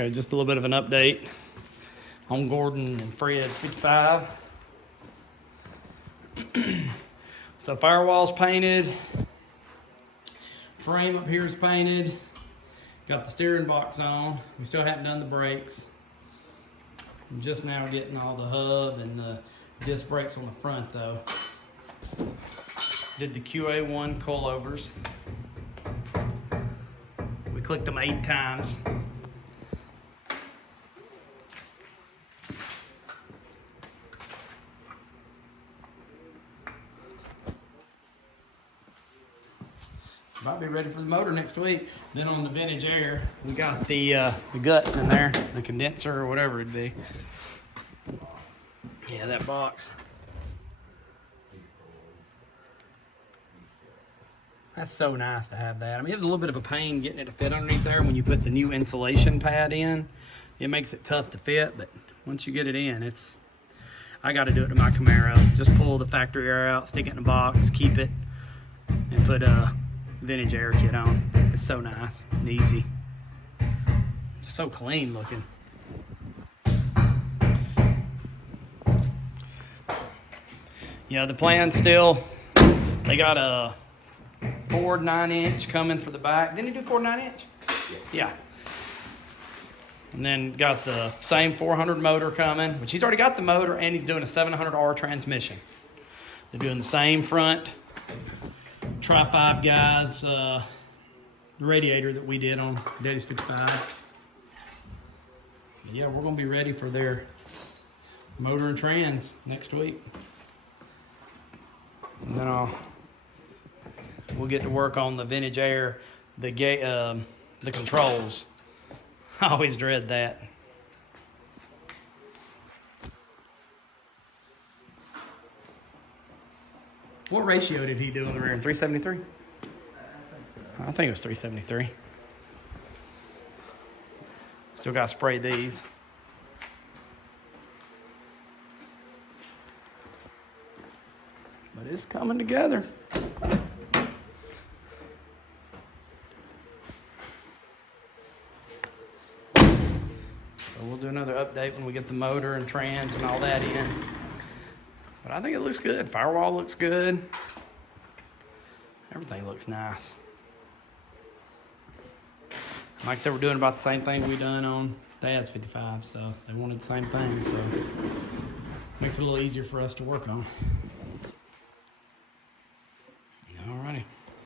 Okay, just a little bit of an update on Gordon and Fred's 55. So firewall's painted. Frame up here is painted. Got the steering box on. We still haven't done the brakes. I'm just now getting all the hub and the disc brakes on the front though. Did the QA1 coilovers. We clicked them 8 times. Might be ready for the motor next week. Then on the vintage air, we got the guts in there, the condenser or whatever it'd be. Yeah, that box. That's so nice to have that. I mean, it was a little bit of a pain getting it to fit underneath there when you put the new insulation pad in. It makes it tough to fit, but once you get it in, it's... I got to do it to my Camaro. Just pull the factory air out, stick it in a box, keep it, and put a vintage air kit on. It's so nice and easy. Just so clean looking. Yeah, the plan still, they got a Ford 9-inch coming for the back. Didn't he do Ford 9-inch? Yeah. And then got the same 400 motor coming, which he's already got the motor, and he's doing a 700R transmission. They're doing the same front Try Five Guys radiator that we did on Daddy's 55. But yeah, we're gonna be ready for their motor and trans next week. And then we'll get to work on the vintage air, the controls. I always dread that. What ratio did he do in the rear? 373? I think it was 373. Still got to spray these. But it's coming together. So we'll do another update when we get the motor and trans and all that in. But I think it looks good. Firewall looks good. Everything looks nice. Like I said, we're doing about the same thing we done on Dad's 55, so they wanted the same thing, so makes it a little easier for us to work on.